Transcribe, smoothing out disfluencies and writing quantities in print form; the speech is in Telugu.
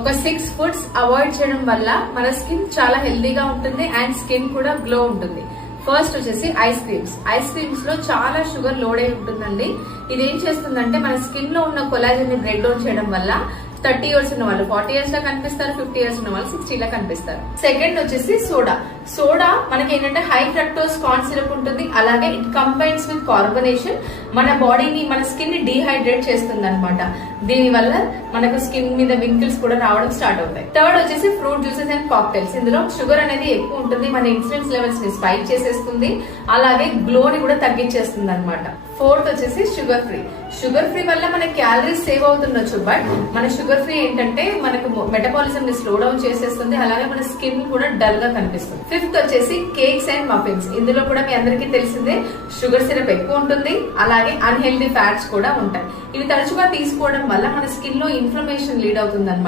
ఒక 6 ఫుడ్స్ అవాయిడ్ చేయడం వల్ల మన స్కిన్ చాలా హెల్దీగా ఉంటుంది అండ్ స్కిన్ కూడా గ్లో ఉంటుంది. ఫస్ట్ వచ్చేసి ఐస్ క్రీమ్స్ లో చాలా షుగర్ లోడ్ అయి ఉంటుందండి. ఇది ఏం చేస్తుందంటే మన స్కిన్ లో ఉన్న కొలాజన్ ని బ్రేక్ డౌన్ చేయడం వల్ల 30 ఇయర్స్ ఉన్న వాళ్ళు 40 ఇయర్స్ లా కనిపిస్తారు, 50 ఇయర్స్ ఉన్న వాళ్ళు 60 లా కనిపిస్తారు. సెకండ్ వచ్చేసి సోడా మనకి ఏంటంటే హై ఫ్రక్టోస్ కార్న్ సిరప్ ఉంటుంది. అలాగే ఇట్ కంబైన్స్ విత్ కార్బనేషన్ మన బాడీని మన స్కిన్ ని డీహైడ్రేట్ చేస్తుంది అనమాట. దీని వల్ల మనకు స్కిన్ మీద వింకిల్స్ కూడా రావడం స్టార్ట్ అవుతాయి. థర్డ్ వచ్చేసి ఫ్రూట్ జ్యూసెస్ అండ్ కాక్టైల్స్. ఇందులో షుగర్ అనేది ఎక్కువ ఉంటుంది, మన ఇన్సులిన్ లెవెల్స్ ని స్పైక్ చేసేస్తుంది, అలాగే గ్లో ని కూడా తగ్గించేస్తుంది అనమాట. ఫోర్త్ వచ్చేసి షుగర్ ఫ్రీ వల్ల మన క్యాలరీస్ సేవ్ అవుతుండొచ్చు, బట్ మన షుగర్ ఫ్రీ ఏంటంటే మనకు మెటబాలిజం ని స్లో డౌన్ చేసేస్తుంది, అలాగే మన స్కిన్ కూడా డల్ గా కనిపిస్తుంది. ఫిఫ్త్ వచ్చేసి కేక్స్ అండ్ మఫిన్స్. ఇందులో కూడా మీ అందరికీ తెలిసిందే షుగర్ సిరప్ ఎక్కువ ఉంటుంది, అలాగే అన్హెల్దీ ఫ్యాట్స్ కూడా ఉంటాయి. ఇవి తరచుగా తీసుకోవడం వల్ల మన స్కిన్ లో ఇన్ఫ్లమేషన్ లీడ్ అవుతుంది అనమాట.